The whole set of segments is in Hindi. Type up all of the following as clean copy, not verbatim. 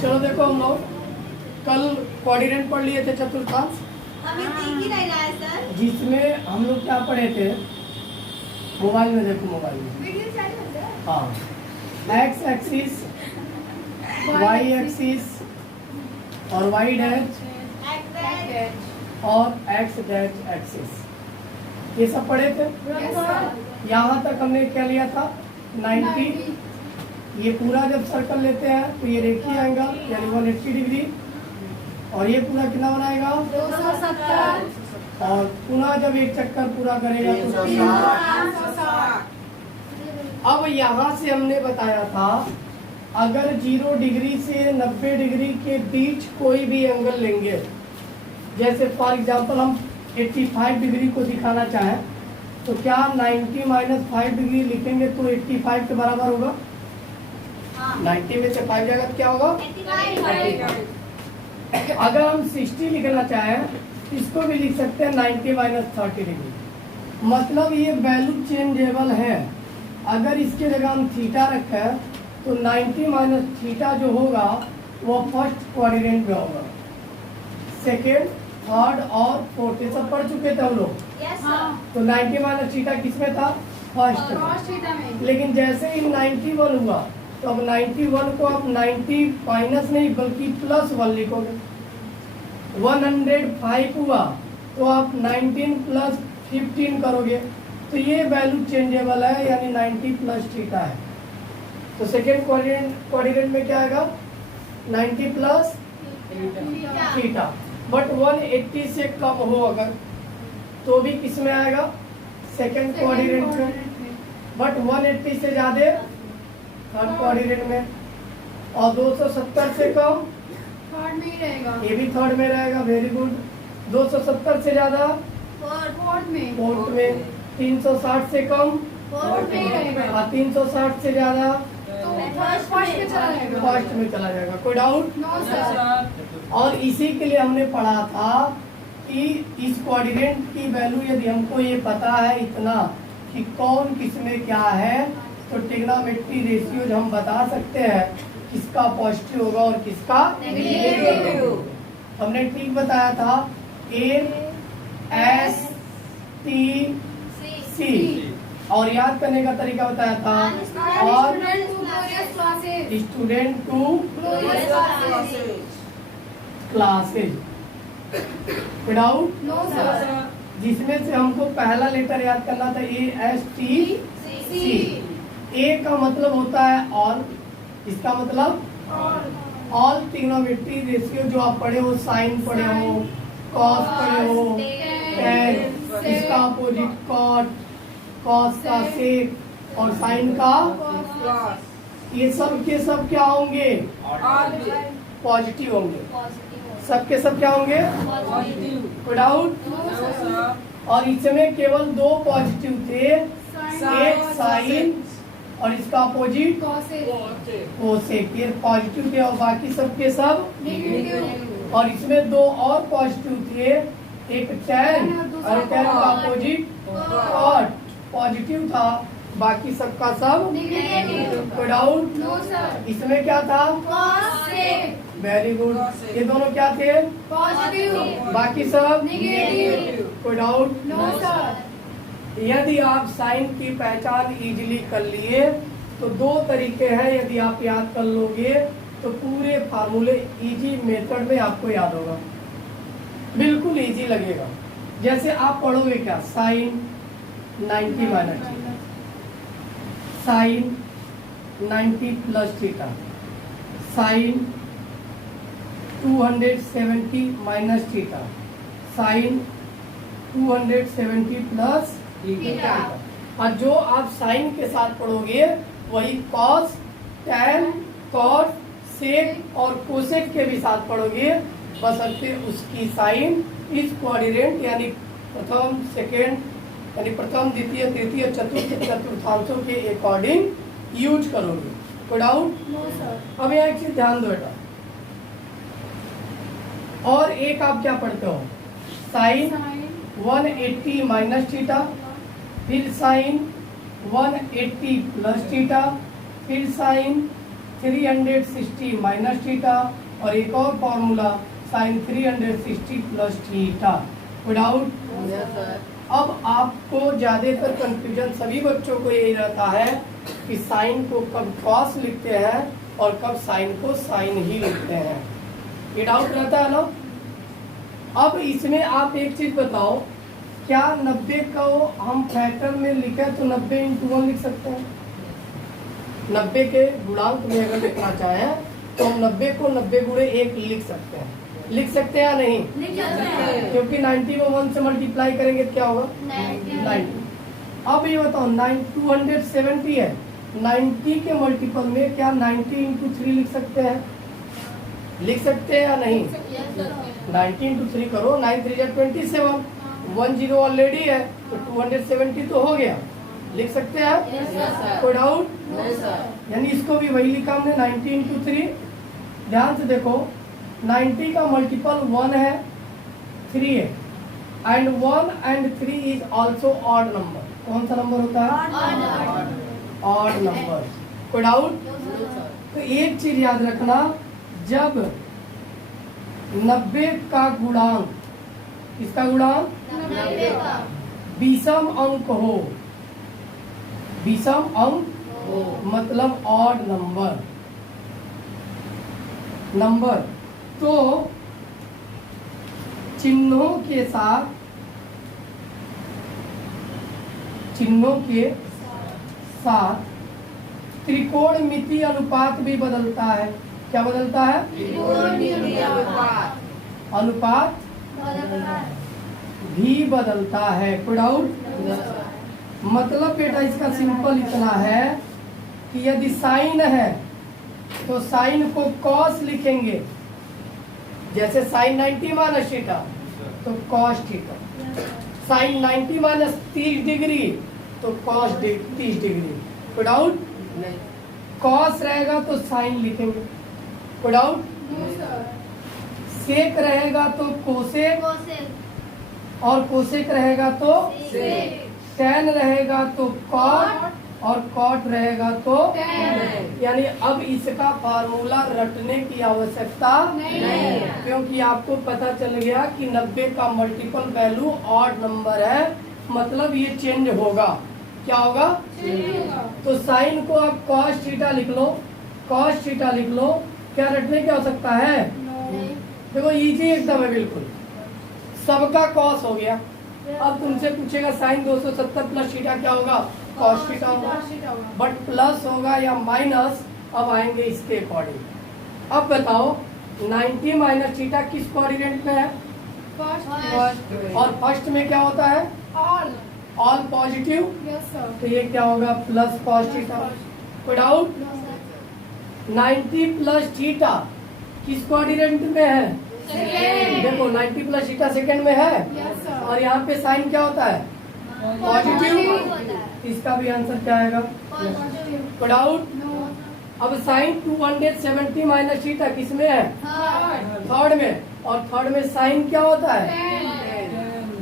चलो देखो, हम लोग कल कोऑर्डिनेट पढ़ लिए थे चतुर्थांश, अभी दिख ही नहीं रहा है सर। जिसमें हम लोग क्या पढ़े थे, मोबाइल में देखो, मोबाइल में, वीडियो चालू हो गया। हाँ, एक्स एक्सिस, वाई एक्सिस और वाई डैश और एक्स डैश एक्सिस, ये सब पढ़े थे। यहाँ तक हमने क्या लिया था, 90। ये पूरा जब सर्कल लेते हैं तो ये रेखीय एंगल यानी 180 डिग्री, और ये पूरा कितना बनाएगा 270, और पुनः जब एक चक्कर पूरा करेगा तो 360। अब यहाँ से हमने बताया था, अगर 0 डिग्री से 90 डिग्री के बीच कोई भी एंगल लेंगे, जैसे फॉर एग्जांपल हम 85 डिग्री को दिखाना चाहें, तो क्या 90 माइनस 5 डिग्री लिखेंगे तो 85 के बराबर होगा। 90 में से 5 जाएगा तो क्या होगा 85। अगर हम 60 लिखना चाहें, इसको भी लिख सकते हैं 90 माइनस 30 डिग्री। मतलब ये वैल्यू चेंजेबल है। अगर इसके जगह हम थीटा रखें तो 90 माइनस थीटा जो होगा वो फर्स्ट क्वाड्रेंट में होगा, सेकेंड, थर्ड और फोर्थ, ये सब पढ़ चुके थे हम लोग। तो 90 माइनस थीटा किसमें था, फर्स्ट में। लेकिन जैसे ही 91 हुआ तो अब 91 को आप 90 माइनस नहीं बल्कि +1 लिखोगे। 105 हुआ तो आप 19 प्लस 15 करोगे, तो ये वैल्यू चेंजेबल है, यानी 90 प्लस थीटा है। तो सेकेंड क्वाड्रेंट में क्या आएगा 90 प्लस थीटा। बट 180 से कम हो अगर तो भी किस में आएगा, सेकेंड क्वाड्रेंट में। बट 180 से ज्यादा थर्ड क्वाड्रेंट में, और 270 से कम थर्ड में ही रहेगा, ये भी थर्ड में रहेगा। Very good. 270 से ज्यादा फोर्थ में, फोर्थ में। 360 से कम फोर्थ में ही रहेगा, और 360 से ज्यादा तो फर्स्ट में चला जाएगा। फर्स्ट में चला जाएगा। कोई डाउट? No sir. और इसी के लिए हमने पढ़ा था कि इस क्वाड्रेंट की वैल्यू यदि हमको ये पता है इतना कि कौन किसमें क्या है, तो ट्रिग्नोमेट्री रेशियोज हम बता सकते हैं किसका पॉजिटिव होगा और किसका नेगेटिव। हमने ठीक बताया था, ए एस टी सी, और याद करने का तरीका बताया था, और student to classes. Without no sir. जिसमें से हमको पहला लेटर याद करना था, ए एस टी सी। ए का मतलब होता है ऑल, इसका मतलब ऑल ट्रिग्नोमेट्री रेशियो जो आप पढ़े हो, साइन पढ़े हो, कॉस पढ़े हो, टेन, इसका अपोजिट कॉट, कॉस का सेक और साइन का, ये सब के सब क्या होंगे, पॉजिटिव होंगे। सब के सब क्या होंगे, कोई डाउट? और इसमें केवल 2 पॉजिटिव थे, एक साइन और इसका अपोजिट कोसेक, ये पॉजिटिव थे और बाकी सब के सब नेगेटिव। और इसमें 2 और पॉजिटिव थे, एक टैन और टैन का अपोजिट कॉट, पॉजिटिव था, बाकी सबका सब नेगेटिव। कोई डाउट? इसमें क्या था, वेरी गुड। ये दोनों क्या थे, पॉजिटिव, बाकी सब नेगेटिव। कोई डाउट? No sir. यदि आप साइन की पहचान इजीली कर लिए तो 2 तरीके हैं, यदि आप याद कर लोगे तो पूरे फार्मूले इजी मेथड में आपको याद होगा, बिल्कुल इजी लगेगा। जैसे आप पढ़ोगे क्या, sine 90 minus theta, sine 90 plus theta, sine 270 minus theta, sine 270 plus theta. और जो आप साइन के साथ पढ़ोगे वही कॉस, टैन, कॉट, सेक और कोसेक के भी साथ पढ़ोगे, बशर्ते उसकी साइन इस क्वाड्रेंट यानी प्रथम, सेकेंड यानी प्रथम, द्वितीय, तृतीय, चतुर्थ, चतुर्थांशों के अकॉर्डिंग यूज करोगे। कोई डाउट? No sir. अब यहाँ एक चीज ध्यान दो बेटा, और एक आप क्या पढ़ते हो, साइन 180 माइनस थीटा, फिर साइन 180 प्लस थीटा, फिर साइन 360 माइनस थीटा, और एक और formula sine 360 plus theta. Without Yes, sir. अब आपको ज्यादातर कंफ्यूजन सभी बच्चों को यही रहता है कि साइन को कब कॉस लिखते हैं और कब साइन को साइन ही लिखते हैं। ये डाउट रहता है ना। अब इसमें आप एक चीज बताओ, क्या 90 को हम फैक्टर में लिखे तो 90 × 1 लिख सकते हैं? 90 के गुणांक में अगर लिखना चाहें तो हम 90 को 90 × 1 लिख सकते हैं। लिख सकते हैं या नहीं? क्योंकि 90 को 1 से मल्टीप्लाई करेंगे तो क्या होगा? 90। अब ये बताओ 270 है, 90 के मल्टीपल में क्या 90 × 3 लिख सकते हैं? लिख सकते हैं या नहीं? 90 × 3 करो, 9 3 27, 10 ऑलरेडी है तो 270 तो हो गया। लिख सकते हैं? Yes, sir. कोई डाउट? No, sir. यानी इसको भी वही लिखा हमने 90 × 3। ध्यान से देखो 90 का मल्टीपल 1 है, 3 है, and 1 and 3 is also odd number. कौन सा नंबर होता है? Odd number. कोई डाउट? No, sir. तो एक चीज याद रखना, जब 90 का गुणांक, इसका गुणांक 90 का विषम अंक हो, विषम अंक हो मतलब ऑड नंबर, तो चिन्हों के साथ त्रिकोणमिति अनुपात भी बदलता है। क्या बदलता है? त्रिकोणमिति अनुपात अनुपात भी बदलता है। कोई डाउट? Yes, sir. मतलब बेटा इसका सिंपल इतना है कि यदि साइन है तो साइन को कॉस लिखेंगे, जैसे साइन 90 माइनस थीटा तो cos theta, sine 90 minus 30 degree तो कॉस 30 डिग्री। कोई डाउट? नहीं कॉस रहेगा तो साइन लिखेंगे। कोई डाउट? No, sir. सेक रहेगा तो कोसेक, और कोसेक रहेगा तो Sec. टैन रहेगा तो कॉट, और कॉट रहेगा तो Tan. यानी अब इसका फार्मूला रटने की आवश्यकता नहीं है। क्योंकि आपको पता चल गया कि 90 का मल्टीपल वैल्यू ऑड नंबर है, मतलब ये चेंज होगा। क्या होगा? तो साइन को आप कॉस थीटा लिख लो, कॉस थीटा लिख लो। क्या रटने की आवश्यकता है? देखो इजी एकदम है, बिल्कुल सबका कॉस हो गया। अब तुमसे पूछेगा साइन 270 प्लस थीटा क्या होगा? कॉस थीटा होगा, बट प्लस होगा या माइनस अब आएंगे इसके अकॉर्डिंग। अब बताओ 90 माइनस थीटा किस कोऑर्डिनेट में है? और फर्स्ट में क्या होता है? ऑल पॉजिटिव, तो ये क्या होगा? Plus cos theta. कोई डाउट? 90 प्लस थीटा किस कोऑर्डिनेट में है? देखो 90 प्लस थीटा सेकंड में है, और यहाँ पे साइन क्या होता है? पॉजिटिव। इसका भी आंसर क्या आएगा? कोई डाउट? अब साइन 270 माइनस थीटा किस में है? थर्ड में, और थर्ड में साइन क्या होता है?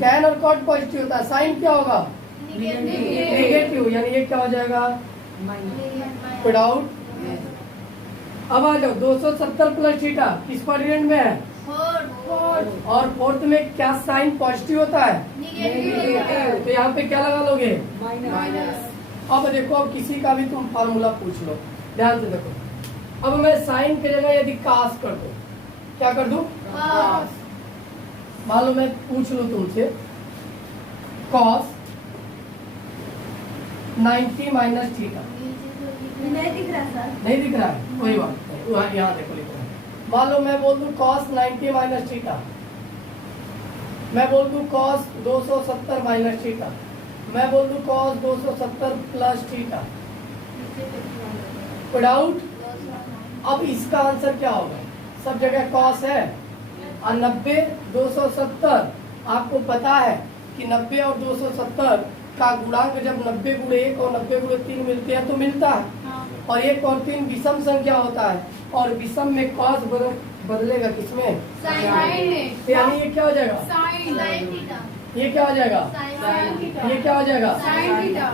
टैन और कॉट पॉजिटिव होता है, साइन क्या होगा? नेगेटिव, यानी ये क्या हो जाएगा? कोई डाउट? अब आ जाओ 270 प्लस थीटा किस कोऑर्डिनेट में है? और फोर्थ में क्या साइन पॉजिटिव होता है? तो यहाँ पे क्या लगा लोगे? माइनस। अब देखो, अब किसी का भी तुम फार्मूला पूछ लो, ध्यान से देखो। अब मैं साइन की जगह यदि कास कर दूं, क्या कर दूं? मान लो मैं पूछ लूं तुमसे कॉस 90 माइनस थीटा, नहीं दिख रहा सर। नहीं दिख रहा है? कोई बात नहीं, यहाँ देखो लिख रहा है। मान लो मैं बोल दूं कॉस 90 माइनस थीटा, मैं बोल दूं कॉस 270 माइनस थीटा, मैं बोल दूं कॉस 270 प्लस थीटा। कोई डाउट? अब इसका आंसर क्या होगा? सब जगह कॉस है, और 90 270 आपको पता है कि 90 और 270 का गुणांक जब 90 × 1 और 90 × 3 मिलते हैं तो मिलता है, और 1 और 3 विषम संख्या होता है, और विषम में कॉस बदलेगा किसमें? तो यानी ये क्या हो जाएगा? ये क्या हो जाएगा? ये क्या हो जाएगा?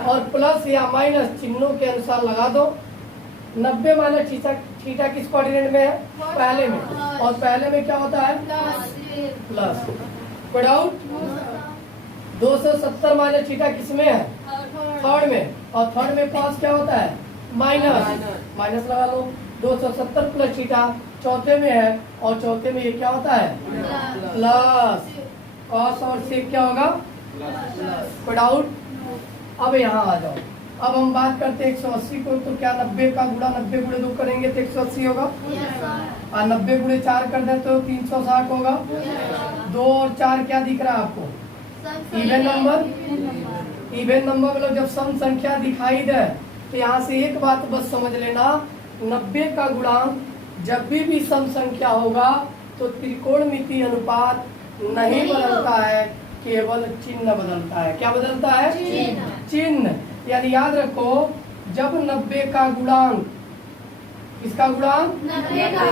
और प्लस या माइनस चिन्हों के अनुसार लगा दो। 90 माइनस थीटा किस कोऑर्डिनेट में है? पहले में। और पहले में क्या होता है? प्लस। कोई डाउट? 270 माइनस थीटा किस में है? थर्ड में। और थर्ड में कॉस क्या होता है? माइनस। माइनस लगा लो। 270 प्लस थीटा चौथे में है और चौथे में ये क्या होता है? प्लस। कॉस और सेक क्या होगा? कोई डाउट? अब यहाँ आ जाओ। अब हम बात करते हैं 180 को, तो क्या 90 का गुणा 90 गुणे 2 करेंगे तो 180 होगा। और 90 गुणे 4 कर दे तो 360 होगा। 2 और 4 क्या दिख रहा है आपको? Even number. इवन नंबर मतलब जब सम संख्या दिखाई दे तो यहाँ से एक बात बस समझ लेना, 90 का गुणांक जब भी सम संख्या होगा तो त्रिकोणमितीय अनुपात नहीं बदलता है, केवल चिन्ह बदलता है। क्या बदलता है? चिन्ह। यानी याद रखो, जब 90 का गुणांक, किसका गुणांक? 90 का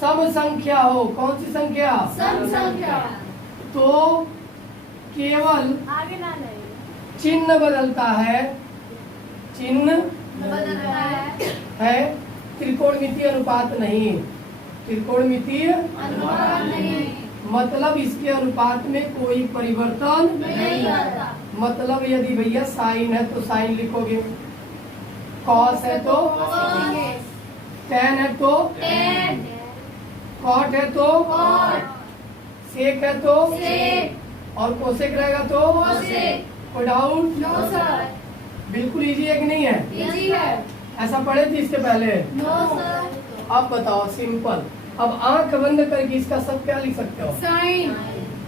सम संख्या हो, कौन सी संख्या? सम संख्या, तो केवल आगे ना नहीं चिन्ह बदलता है। चिन्ह बदलता है, त्रिकोणमितीय अनुपात नहीं। त्रिकोणमितीय अनुपात नहीं, मतलब इसके अनुपात में कोई परिवर्तन नहीं आता। मतलब यदि भैया साइन है तो साइन लिखोगे, कॉस है तो, टेन है तो, टेन, कॉट है तो, कॉट, सेक है तो, सेक, और कोसेक रहेगा तो कोसेक। कोई डाउट? नो सर, बिल्कुल इजी है कि नहीं है? इजी है। ऐसा पढ़े थे इसके पहले? नो सर, अब बताओ सिंपल। अब आंख बंद करके इसका सब क्या लिख सकते हो? साइन,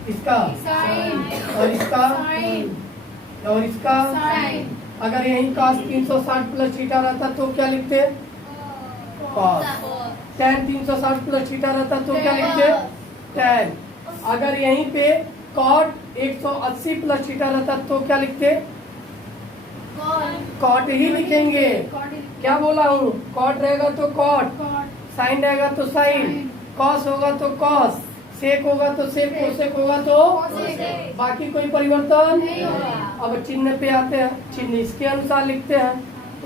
इसका साइन, और इसका साइन, और इसका। साइन, अगर यही cos 360 प्लस थीटा रहता तो क्या लिखते? cos। tan 360 प्लस थीटा रहता तो क्या लिखते? tan। अगर यहीं पे cot 180 प्लस थीटा रहता तो क्या लिखते? cot ही लिखेंगे। क्या बोला हूँ? cot रहेगा तो cot, साइन रहेगा तो साइन, कॉस होगा तो कॉस, सेक होगा तो सेक, कोसेक होगा तो कोसेक। बाकी कोई परिवर्तन नहीं होगा। अब चिन्ह पे आते हैं। चिन्ह इसके अनुसार लिखते हैं।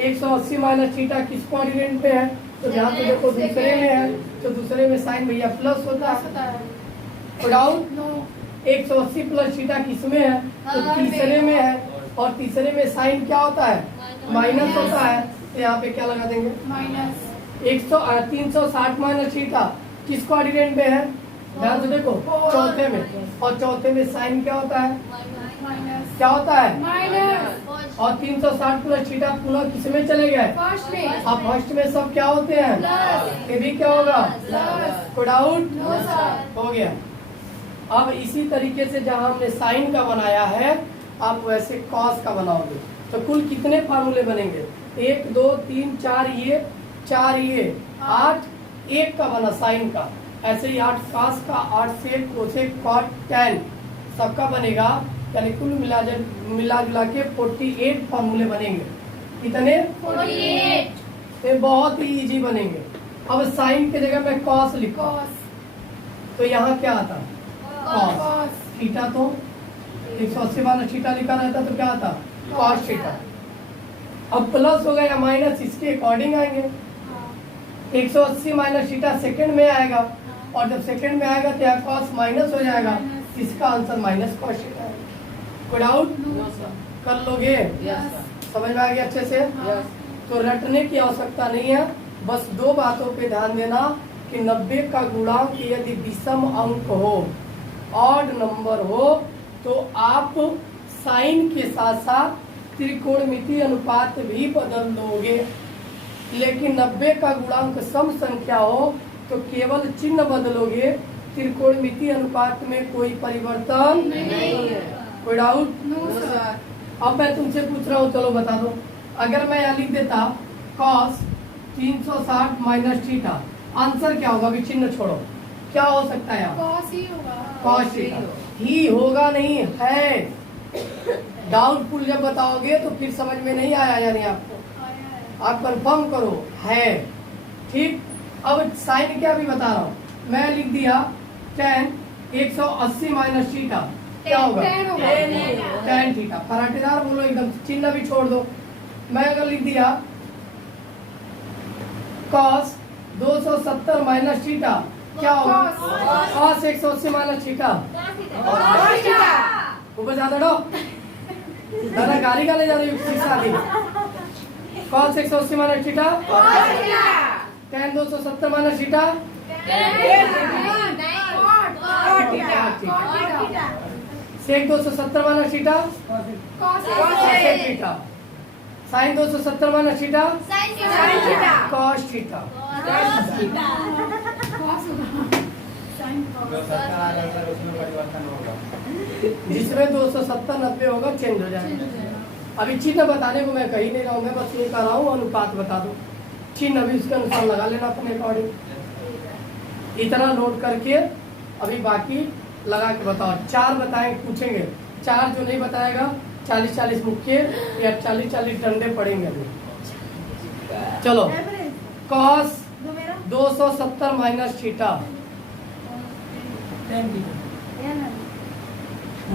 180 माइनस थीटा किस कोऑर्डिनेट पे है? तो ध्यान से देखो, दूसरे में है तो दूसरे में साइन भैया प्लस होता है। तो डाउट? 180 प्लस थीटा किस में है? तो तीसरे में है और तीसरे में साइन क्या होता है? माइनस होता है। तो यहाँ पे क्या लगा देंगे? माइनस। 360 माइनस थीटा किस कोऑर्डिनेट में है? ध्यान से देखो, चौथे में। और चौथे में साइन क्या होता है? माइनस, क्या होता है? माइनस। और 360 प्लस थीटा पुनः किस में चले गए? फर्स्ट में, अब फर्स्ट में सब क्या होते हैं? प्लस। ये भी क्या होगा? प्लस। कोई डाउट? No sir. हो गया। अब इसी तरीके से जहां हमने साइन का बनाया है, आप वैसे कॉस का बनाओगे तो कुल कितने फार्मूले बनेंगे? 1 2 3 4 ये 4 ये 8, एक का बना साइन का। ऐसे ही 8 कॉस का, 8 सेक, कोसेक, कॉट, टैन सबका बनेगा। यानी कुल मिला जुला के 48 फार्मूले बनेंगे। कितने? 48। ये बहुत ही इजी बनेंगे। अब साइन की जगह मैं कॉस लिखा तो यहाँ क्या आता? कॉस। थीटा तो 180 माइनस थीटा लिखा रहता तो क्या आता? Cos theta. अब प्लस हो गया या माइनस इसके अकॉर्डिंग आएंगे। 180 माइनस थीटा सेकंड में आएगा और जब सेकंड में आएगा तो यहाँ कॉस माइनस हो जाएगा। इसका आंसर माइनस कॉस थीटा है। कोई डाउट? कर लोगे? समझ में आ गया अच्छे से? तो रटने की आवश्यकता नहीं है, बस 2 बातों पे ध्यान देना कि 90 का गुणांक यदि विषम अंक हो, ऑड नंबर हो, तो आप साइन के साथ साथ त्रिकोणमितीय अनुपात भी बदल दोगे। लेकिन 90 का गुणांक सम संख्या हो तो केवल चिन्ह बदलोगे, त्रिकोणमितीय अनुपात में कोई परिवर्तन नहीं है। कोई डाउट? No sir. अब मैं तुमसे पूछ रहा हूँ, चलो बता दो। अगर मैं यहाँ लिख देता cos 360 माइनस थीटा, आंसर क्या होगा? अभी चिन्ह छोड़ो, क्या हो सकता है यहाँ? कॉस ही होगा। cos थीटा ही होगा, नहीं है। डाउटफुल जब बताओगे तो फिर समझ में नहीं आया, यानी आपको आप कंफर्म करो है। ठीक। अब साइन क्या भी बता रहा हूँ मैं, लिख दिया tan 180 माइनस थीटा क्या होगा? tan होगा। tan theta. फराटेदार बोलो एकदम, चिन्ह भी छोड़ दो। मैं अगर लिख दिया cos 270 माइनस थीटा क्या होगा? Cos। cos 180 minus theta. Cos theta. ऊपर ज्यादा डो दादा गाड़ी का ले जा रही हूँ शादी। cos 180 minus theta. Cos theta. tan 270 minus theta. Cot theta. sec 270 minus theta. Cos sec theta. sin 270 minus theta. Sin theta. cos theta. जिसमें 270 90 होगा चेंज हो जाएगा। अभी चिन्ह बताने को मैं कही नहीं रहा हूँ, मैं बस ये कर रहा हूँ अनुपात बता दो। चिन्ह अभी उसके अनुसार लगा लेना अपने अकॉर्डिंग। इतना नोट करके अभी बाकी लगा के बताओ। 4 बताएंगे पूछेंगे, 4 जो नहीं बताएगा 40-40 मुक्के या 40-40 डंडे पड़ेंगे अभी। चलो cos 270 माइनस थीटा।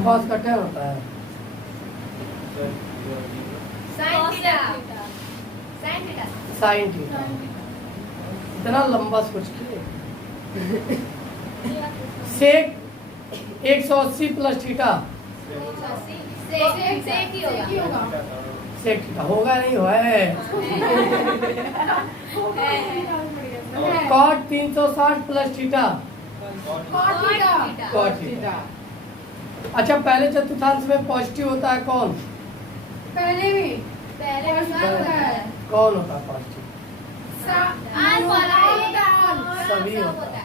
cos का tan होता है। sin theta. इतना लंबा सोच के sec 180 plus theta. sec theta होगा नहीं है। cot 360 plus theta. cot theta. अच्छा पहले चतुर्थांश में पॉजिटिव होता है कौन? पहले भी कौन होता है पॉजिटिव? सभी सभी होता है।